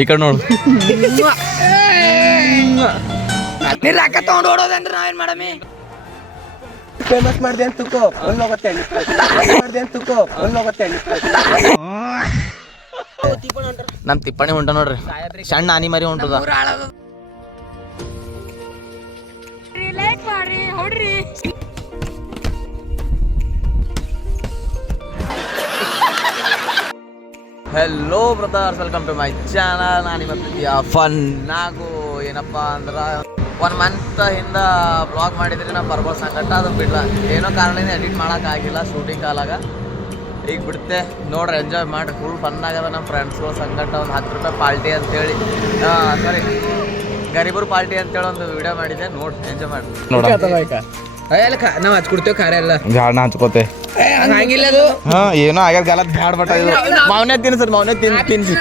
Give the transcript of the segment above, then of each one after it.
ಈ ಕಡೆ ನೋಡು. ನೀ ರೊಕ್ಕ ತಗೊಂಡು ಓಡೋದಂದ್ರೆ ನಾವೇನ್ ಮಾಡಮಿ? ಫೇಮಸ್ ಮಾಡಿದೆ ಅಂತ ತುಕೋ ಒಂದು ಹೋಗುತ್ತೆ ಮಾಡಿದೆ ಅಂತ ತುಕೋ ಒಂದು ಹೋಗುತ್ತೆ. ನಮ್ ತಿಪ್ಪಣಿ ಹೊಂಟ ನೋಡ್ರಿ, ಸಣ್ಣ ಆನಿ ಮರಿ ಹೊಂಟದ. Hello brothers, welcome to my channel. ನಾನು ನಿಮ್ಮ ಪ್ರೀತಿಯ ಫನ್ ನಾಗು. ಏನಪ್ಪ ಅಂದ್ರೆ 1 ಮಂತ್ ಹಿಂದ ಬ್ಲಾಗ್ ಮಾಡಿದ್ರಿ ನಾ ಬರ್ಗೋ ಸಂಕಟ, ಅದು ಬಿಡ್ಲ ಏನೋ ಕಾರಣದಿಂದ ಎಡಿಟ್ ಮಾಡೋಕ್ಕಾಗಿಲ್ಲ ಶೂಟಿಂಗ್ ಕಾಲಾಗ. ಈಗ ಬಿಡುತ್ತೆ ನೋಡ್ರಿ, ಎಂಜಾಯ್ ಮಾಡಿರಿ, ಫುಲ್ ಫನ್ ಆಗದ. ನಮ್ಮ ಫ್ರೆಂಡ್ಸ್ಗಳ ಸಂಕಟ ಒಂದು 10 ರೂಪಾಯಿ ಪಾರ್ಟಿ ಅಂತೇಳಿ, ಸಾರಿ ಗರೀಬರು ಪಾರ್ಟಿ ಅಂತೇಳಿ ಒಂದು ವಿಡಿಯೋ ಮಾಡಿದ್ದೆ. ನೋಡಿ ಎಂಜಾಯ್ ಮಾಡಿ ನೋಡ. ನಾವು ಹಚ್ಕೊಡ್ತೇವೆ ಖಾರ ಎಲ್ಲ ಗಾಡ್ ಹಚ್ಕೋತೆ ಹಂಗಿಲ್ಲ ಅದು. ಏನೋ ಆಗ್ಯದ ಗಾಲತ್ ಬ್ಯಾಡ್ ಬಟ್ ಮಾವನೇ ತಿನ್ಸರಿ, ಮಾವನೇ ತಿನ್ಸಿ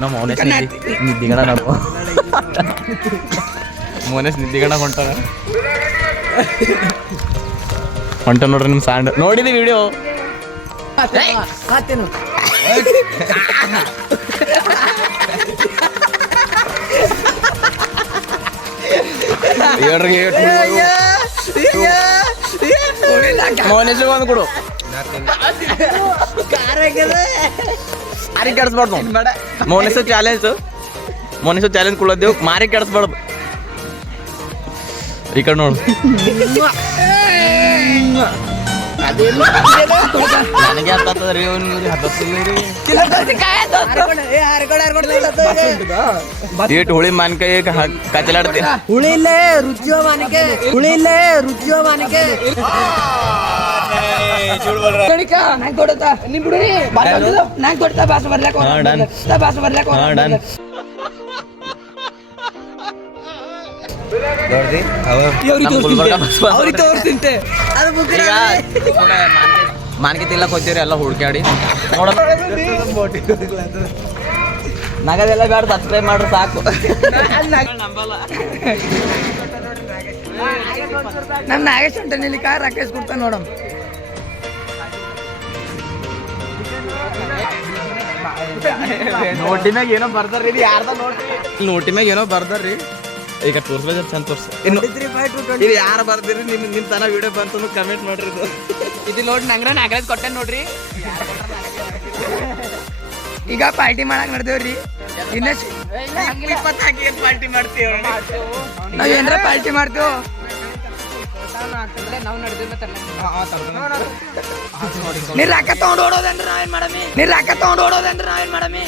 ನಾವು ಮೌನೇಶ್ ನಿದ್ದಿಗಣ ನೋಡುವ. ಮೌನೇಶ್ ನಿದ್ದಿಗಣ ಹೊಂಟ ನೋಡ್ರಿ ನಿಮ್ಮ ಸಾಂಡ್ ನೋಡಿದಿ ವಿಡಿಯೋ. ಮೌನೇಶ್ ಒಂದು ಕೊಡು, ಮಾರಿ ಕೆಡಿಸ್ಬಾರ್ದು. ಮೌನೇಶ್ ಚಾಲೆಂಜ್ ಕೊಡೋದೇವು, ಮಾರಿ ಕೆಡಿಸ್ಬಾರ್ದು. ಈ ಕಡೆ ನೋಡು. ನನಗೆ ಹತ್ತದ್ರಿ ಏಟು ಹುಳಿ ಮಾನ್ಕಾಯಿ ಕಚಲಾಡ್ತೀನಿ. ಹುಳಿಲೇ ರುಚಿಯೋ ಮಾನಿಕೆ, ಹುಳಿಲೇ ರುಚಿಯೋ ಮಾನಿಕೆ. ಮಾನ್ಕೆ ತಿಲ್ಲಕ್ ಹೋಗ್ತೀವ್ರಿ ಎಲ್ಲ ಹುಡ್ಕ್ಯಾಡಿ ನೋಡ. ನಗದೆಲ್ಲ ಬೇಡ, ಸಬ್ಸ್ಕ್ರೈಬ್ ಮಾಡ್ರಿ ಸಾಕು. ನಮ್ ನಾಗೇಶ್ ಉಂಟ ನಿಲ್ಲಿ ಕಾರ್ ರಾಕೇಶ್ ಕೊಡ್ತಾನ ನೋಡಮ್. ನೋಟಿ ಮ್ಯಾಗ ಏನೋ ಬರ್ದಾರ್ರಿ, ಇದು ಯಾರ್ದ ನೋಡ್ರಿ. ನೋಟಿ ಮ್ಯಾಗ ಏನೋ ಬರ್ದಾರ್ರಿ, ಈಗ ತೋರ್ಸ್ಬೇಕು ಚಂದ ತೋರ್ಸ. ಇದು ಯಾರು ಬರ್ದಿರಿ, ನಿಮ್ ತನ ವಿಡಿಯೋ ಬಂತು ಕಮೆಂಟ್ ಮಾಡ್ರಿ. ಇದು ನೋಡಿ ನಂಗ್ರ ನಾಗರಾಜ್ ಕೊಟ್ಟೆ ನೋಡ್ರಿ. ಈಗ ಪಾರ್ಟಿ ಮಾಡಕ್ ನಡ್ದೇವ್ರಿ. ಇನ್ನ ಪಾರ್ಟಿ ಮಾಡ್ತೀವಿ, ನಾವ್ ಏನ್ರ ಪಾರ್ಟಿ ಮಾಡ್ತೇವ್. ನೀ ರೊಕ್ಕ ತಗೊಂಡು ಓಡೋದಂದ್ರೆ ನಾವೇನ್ ಮಾಡಮಿ? ನೀ ರೊಕ್ಕ ತಗೊಂಡು ಓಡೋದಂದ್ರೆ ನಾವೇನ್ ಮಾಡಮಿ?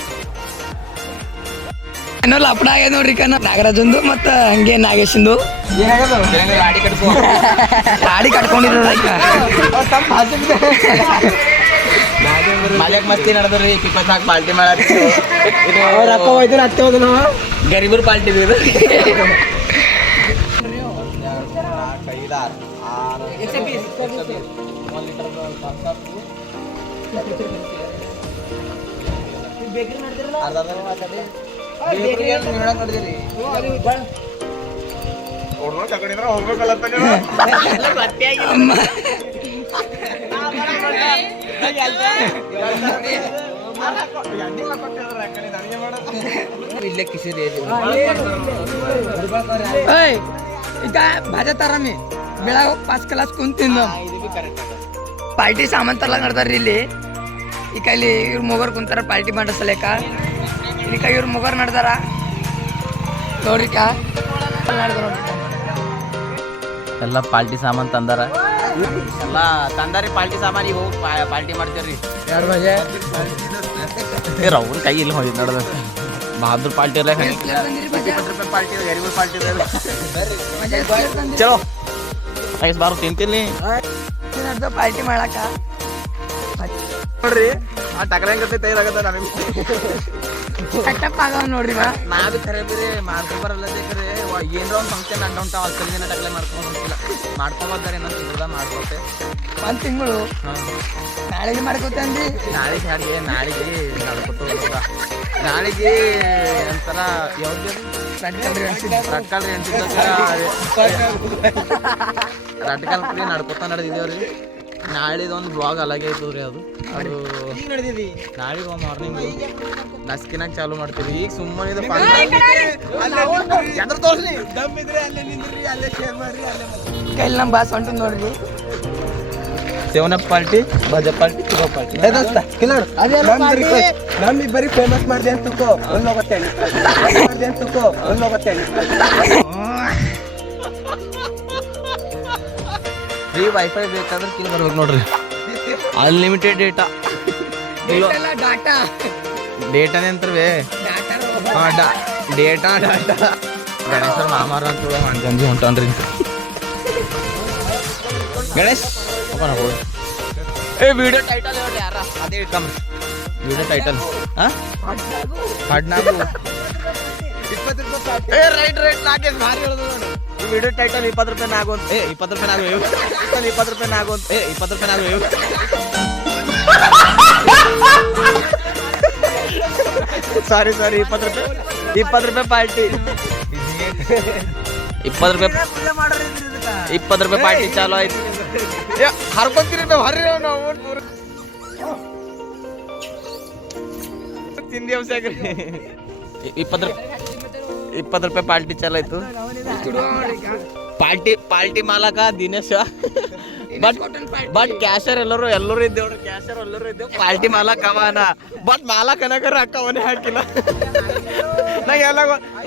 ಏನೋ ಲಪಡ ಆಗ್ಯದ ನೋಡ್ರಿ ಕಣ ನಾಗರಾಜಂದು ಮತ್ತ ಹಂಗೆ ನಾಗೇಶಂದು ಗಾಡಿ ಕಟ್ಕೊಂಡಿರೋ. ಮಜಾಕ್ ಮಸ್ತಿ ನಡೆದ್ರಿ, 24 ಪಾರ್ಟಿ ಮಾಡತ್ತಿ. ರೊಕ್ಕ ಹೋಯ್ತು ಹತ್ತೆ ಹೋದ ನಾವು ಗರೀಬರು ಪಾರ್ಟಿ ಇದು. ಈಗ ಭಾಜಾ ತರಾಮಿ ಬೆಳಗ 5 ಕ್ಲಾಸ್ ಕುಂತಿಂದ ಪಾರ್ಟಿ ಸಾಮಾನ್ ತರ್ಲಾಕ್ ನಡ್ದಾರ್ರಿ ಇಲ್ಲಿ. ಈಗ ಇಲ್ಲಿ ಇವ್ರ ಮೊಗರ್ ಕುಂತಾರ ಪಾರ್ಟಿ ಮಾಡೋ ಸಲೇಕ. ಈಗ ಇವ್ರ ಮೊಗರ್ ನಡ್ದಾರ ನೋಡ್ರಿ ಎಲ್ಲ ಪಾರ್ಟಿ ಸಾಮಾನ್ ತಂದಾರ, ಎಲ್ಲ ತಂದಾರಿ ಪಾರ್ಟಿ ಸಾಮಾನ್. ಈಗ ಹೋಗಿ ಪಾರ್ಟಿ ಮಾಡ್ತೀವ್ರಿ. ಅವ್ರ ಕೈ ಇಲ್ಲಿ ಹೋಗಿ ನೋಡ್ದ ಬಹದ್ದೂರ್ ಪಾರ್ಟಿ ಎಲ್ಲ ಪಾರ್ಟಿ ಗರೀಬರ್ ಪಾರ್ಟಿ ಚಲೋ ಬಾರು ತಿಂತೀನಿ ಪಾರ್ಟಿ ಮಾಡಾಕ ನೋಡ್ರಿ. ಆ ಟಕರಂಗತ್ತೆ ತಯಾರಾಗತ್ತ ನನಗೆ ಕಟ್ಟಪ್ಪ ಆಗವ ನೋಡ್ರಿ. ನಾದು ಖರೆ ಬೇರೆ ಮಾಡ್ಕೊಂಡ್ ಬರಲ್ಲ ಕರೆ ಏನರ ಒಂದು ಫಂಕ್ಷನ್ ಅಂಡ ಉಂಟ ಅಲ್ಲಿ ಕಲಿನ ಟಕ್ಲೆ ಮಾಡ್ಕೊಂಡು ಹೋಗ್ತಿಲ್ಲ. ಮಾಡ್ಕೊಂಬರ್ತಾರೆ ಏನೋ ತಿಂಗಳ ಮಾಡ್ಕೋತೆ 1 ತಿಂಗಳು. ನಾಳೆಗೆ ಮಾಡ್ಕೋತೆ ಅಂದಿ. ನಾಳೆಗೆ ಹಾಗೆ ನಾಳೆಗೆ ನಡ್ಕೊತ ನಾಳೆಗೆ ಒಂಥರ ಯಾವ್ದು ರಟ್ಕಲ್ರಿ ಅನ್ಸಿದ್ದ ರಟ್ಕಲ್ ನಡ್ಕೊತ ನಡೆದಿದ್ದೇವ್ರಿ. ನಾಳಿದೊಂದು ಬ್ಲಾಗ್ ಅಲಾಗೆ ಇತ್ತು ರೀ ಅದು ಈಗ ನಡೆದಿದ್ದಿ ನಾಳೆಗೆ ಒಂದು ಮಾರ್ನಿಂಗ್ ನಸ್ಕಿನಾಗ ಚಾಲು ಮಾಡ್ತೀವಿ ಈಗ ಸುಮ್ಮನೆ ಇದು ತೋರಿಸ್ಲಿ ದಮ್ ಇದ್ರೆ ಅಲ್ಲೇ ನಿಂದ್ರಿ ಅಲ್ಲೇ ಶೇರ್ ಮಾಡ್ರಿ ಅಲ್ಲೇ ಕೈಲಿ ನಮ್ಮ ಬಾಸ್ ಹೊಂಟು ನೋಡ್ರಿ ಸೆವೆನ್ ಪಾರ್ಟಿ ಬಜಾ ಪಾರ್ಟಿ ಚಿರೋ ಪಾರ್ಟಿ ನಮ್ಮಿ ಬರೀ ಫೇಮಸ್ ಮಾಡಿದೆ ಅಂತ ತಿಳ್ಕೊ ಒಂದು ಹೋಗುತ್ತೆ ಮಾಡಿದೆ ಅಂತ ತಿಳ್ಕೊ ಒಂದು ಹೋಗುತ್ತೆ ಫ್ರೀ ವೈಫೈ ಬೇಕಾದ್ರೆ ಕಿಲ್ ಬರ್ಬೇಕು ನೋಡ್ರಿ ಅನ್ಲಿಮಿಟೆಡ್ ಡೇಟಾ ಡಾಟಾ ಡೇಟಾನೇ ಅಂತರ್ವೇ ಡೇಟಾ ಗಣೇಶ್ವರ ಮಾಮಾರ ಅಂತ ಮಂಜಂಜಿ ಹೊಂಟನ್ರಿ ಗಣೇಶ್ ವಿಡಿಯೋ ಟೈಟಲ್ ಹೇಳಿ ಯಾರ ಅದೇ ಇಟ್ಕೊಂಬ್ರಿ ವಿಡಿಯೋ ಟೈಟಲ್ ಹಾಡ್ನಾಗು ರೈಟ್ ನಾಗೇಶ್ ಭಾರಿ ಹೇಳೋದು ನೋಡಿ ಈ ವಿಡಿಯೋ ಟೈಟಲ್ 20 ರೂಪಾಯಿ ನಾಗು ಅಂತ 20 ರೂಪಾಯಿ ನಾಗು 20 ರೂಪಾಯಿ ನಾಗು ಅಂತ 20 ರೂಪಾಯಿ ನಾಗು ಸಾರಿ 20 ರೂಪಾಯಿ ಪಾರ್ಟಿ 20 ರೂಪಾಯಿ ಪಾರ್ಟಿ ಚಾಲು ಆಯ್ತು ಹರ್ಕೊಂತೀರಿ ಹರ್ರಿ ನಾವು ತಿಂದಿ ಅವಶ್ಯಕ್ರಿ 20 ರೂಪಾಯಿ ಪಾರ್ಟಿ ಚಾಲು ಆಯ್ತು ಪಾರ್ಟಿ ಮಾಲಕ ದಿನೇಶ ಬಟ್ ಕ್ಯಾಶರ್ ಎಲ್ಲರೂ ಇದ್ದೇವ್ರಿ ಕ್ಯಾಶರ್ ಎಲ್ಲರೂ ಇದ್ದೇವ್ ಪಾರ್ಟಿ ಮಾಲಕ್ ಅವನ ಬಟ್ ಮಾಲಕ್ ಅನ್ನಕರ ಅಕ್ಕ ಅವನೇ ಹಾಕಿಲ್ಲ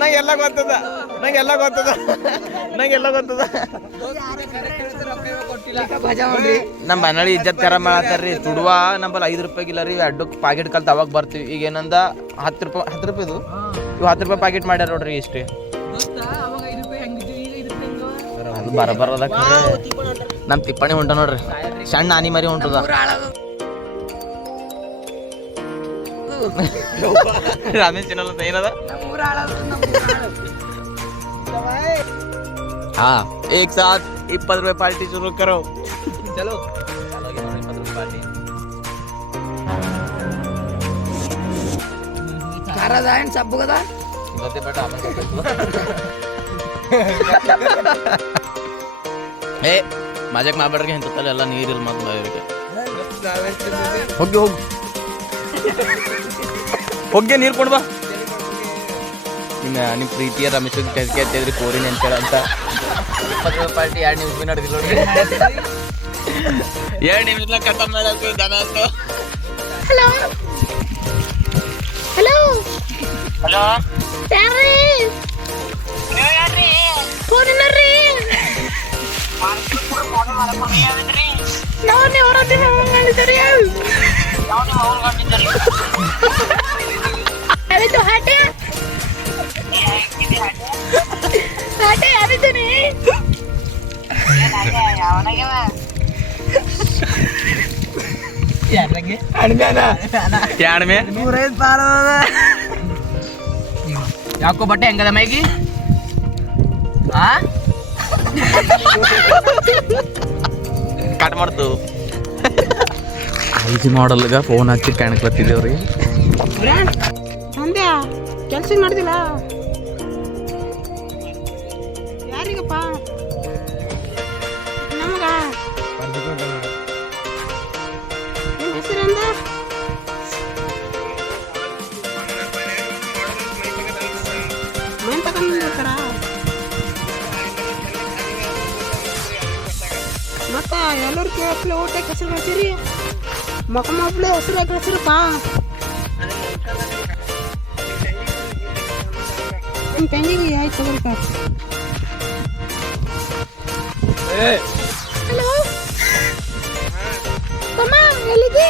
ನಂಗೆಲ್ಲ ಗೊತ್ತದ ನಮ್ಮ ಮನೇಲಿ ಇಜ್ಜತ್ ಕರ ಮಾಡತ್ತಾರ್ರಿ ತುಡುವ ನಮ್ಮಲ್ಲಿ 5 ರೂಪಾಯಿಗಿಲ್ಲ ರೀ ಅಡ್ಡಕ್ಕೆ ಪಾಕೆಟ್ ಕಲ್ತು ಅವಾಗ ಬರ್ತೀವಿ ಈಗ ಏನಂದ 10 ರೂಪಾಯಿದು ಇವು 10 ರೂಪಾಯಿ ಪಾಕೆಟ್ ಮಾಡ್ಯಾರ ನೋಡ್ರಿ ಇಷ್ಟೇ ಅದು ಬರಬರದ ನಮ್ಮ ತಿಪ್ಪಣಿ ಹೊಂಟ ನೋಡ್ರಿ ಸಣ್ಣ ಆನಿ ಮರಿ ಹೊಂಟದ ರಾಮೇಶ್ ಚಾನಲ್ ಅಂತ ಏನದ ಹಾ एक साथ 20 रुपए पार्टी शुरू करो चलो 20 रुपए पार्टी ಖಾರದ ಏನು ಸಬ್ಬು ಕದ ಗೊತ್ತೇ ಬೇಡ ಏ ಮಜಾಕ್ ಮಾಡ್ಬೇಡ್ರಿ ಇಂಥತ್ತಲ್ಲ ಎಲ್ಲ ನೀರಿಲ್ಲ ಮಾತು ಇವ್ರಿಗೆ ಹೋಗಿ ನೀರು ಕೊಡ್ಬಾ ನಿಮ್ಮ ಪ್ರೀತಿಯ ರಮೇಶ್ ಕೇಳ್ತಿದ್ರಿ ಕೋರಿನಿ ಅಂತೇಳ ಅಂತ 20 ರೂಪಾಯಿ ಪಾರ್ಟಿ 2 ನಿಮಿಷ ನಡೆದಿಲ್ಲ ನೋಡ್ರಿ 2 ನಿಮಿಷ ಖತಮ್ ಮಾಡಕ್ಕೆ ದನ ಅಂತ ಹಲೋ ಹಲೋ ಹಲೋ ಯಾರ್ರೀ ಫೋನಿನರ್ರಿ ನಾನೇ ಹೊರಗೆ ಮಾಡಿದ್ರಿ ಯಾರಿದ್ದು ಹಾಟೆ ಹಾಟೆ ಯಾರಿದ್ದಾನೆ ಯಾಡ್ಮೆ ಯಾಕೋ ಬಟ್ಟೆ ಹೆಂಗದ ಮೈಗಿ ಕಟ್ ಮಾಡ್ತು 5G ಮಾಡಲ್ಗ ಫೋನ್ ಹಚ್ಚಿ ಕಾಣಕ್ಲತ್ತಿದ್ದೇವ್ರಿ ಅಂದ್ಯಾ ಕೆಲ್ಸ ಮಾಡಿದಿಲ್ಲ ಯಾರಿಗಪ್ಪ ನಮಗ ನಿಮ್ಮ ಹೆಸರಂದ ಮೈನ್ ತಗೊಂಡ್ಬಿಡ್ತಾರ ಮತ್ತ ಎಲ್ಲರೂ ಕೇಳಪ್ಲೆ ಊಟಕ್ಕೆ ಹೆಸರು ಮಾಡ್ತೀರಿ ಮಕ್ಕ ಮಕ್ಕಳು ಹೆಸರು ಯಾಕೆ ಹೆಸರಪ್ಪ ನಿಮ್ಮ ತಂಗಿಗೆ ಆಯ್ತು ತಗೊಳ್ಪ ಹಲೋ ತಮ್ಮ ಎಲ್ಲಿದೆ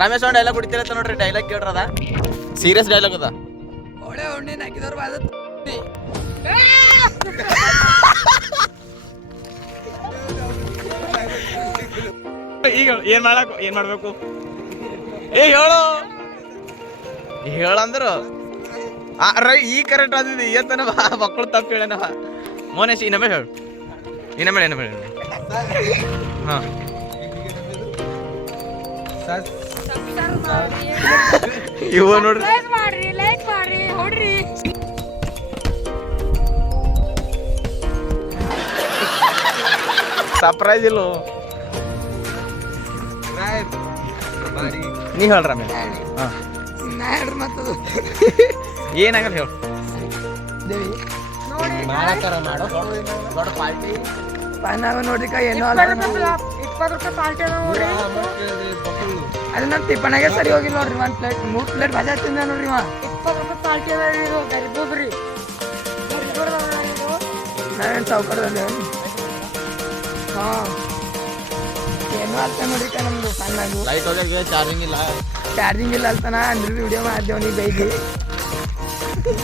ರಮೇಶ್ ಅವ್ನು ಡೈಲಾಗ್ ಕುಡಿತಿರತ್ತ ನೋಡ್ರಿ ಡೈಲಾಗ್ ಕೇಳ್ರದ ಸೀರಿಯಸ್ ಡೈಲಾಗ್ ಅದ ಒಳ್ಳೆ ಉಣ್ಣೆ ಹಾಕಿದವ್ರು ಬಾದ ಈಗ ಏನ್ ಮಾಡ್ಬೇಕು ಏ ಹೇಳಂದ್ರು ಈ ಕರೆಕ್ಟ್ ಆದಿದ್ದು ಏತನ ಮಕ್ಕಳು ತಪ್ಪು ಹೇಳನವ ಮೋನೇಶ್ ಇನ್ನೊಮ್ಮೆ ಹೇಳು ಇನ್ನೊಮ್ಮೆ ಹಾಂ ಇವ ನೋಡ್ರಿ ಲೈಕ್ ಮಾಡ್ರಿ ಹೊಡ್ರಿ ಸರ್ಪ್ರೈಸ್ ಇಲ್ಲೋ ನೀ ಹೇಳ್ರ ಆಮೇಲೆ ಹಾಂ ನಾ ಹೇಳ್ರಿ ಮತ್ತದು ಏನಾಗಲ್ಲ ಹೇಳು ದೇವಿ ಮಾಡಾಕಾರ ಮಾಡೋ ದೊಡ್ಡ ಪಾರ್ಟಿ ನಾವೇ ನೋಡ್ರಿಕ ಏನೋ 20 ರೂಪಾಯಿ ಪಾಲ್ಟಿ ಅದ ನೋಡ್ರಿ ಅದು ನಮ್ಮ ಟಿಪ್ಪಣಾಗೆ ಸರಿ ಹೋಗಿಲ್ಲ ನೋಡ್ರಿ 1 ಪ್ಲೇಟ್ 3 ಪ್ಲೇಟ್ ಭಾಜಾ ತಿಂದ ನೋಡ್ರಿ 20 ರೂಪಾಯಿ ಪಾಲ್ಟಿ ಅದ ಇದು ಗರಿಬೋಬ್ರಿ ನಾವೇನು ಸಾವುಕಾರದಲ್ಲಿ ಹಾಂ ಏನೋ ಅರ್ಥ ನೋಡ್ರಿಕ ನಮ್ದು ಸಣ್ಣಾಗು ಲೈಟ್ ಹೋಗ್ಯಾಗ ಚಾರ್ಜಿಂಗ್ ಇಲ್ಲ ಚಾರ್ಜಿಂಗ್ ಇಲ್ಲ ಅಲ್ತಾನ ಅಂದ್ರೆ ವಿಡಿಯೋ ಮಾಡಿದೆವು ನೀವು ಬೈದಿ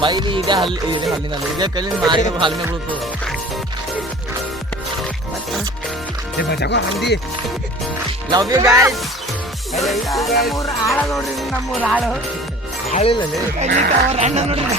ಬೈಲಿ ಇದೆ ಹಲ್ಲಿನಲ್ಲಿ ಇದೇ ಕೈಲಿಂದ ಮಾರಿದ ಹಲ್ಲಿನ ಬೀಳ್ತು ಲವ್ ಯು ಗೈಸ್ ನಮ್ಮೂರು ಆಳ ನೋಡ್ರಿ ನಮ್ಮೂರು ಆಳು ಆಳಿಲ್ಲ ಅವ್ರ ಅಣ್ಣ ನೋಡ್ರಿ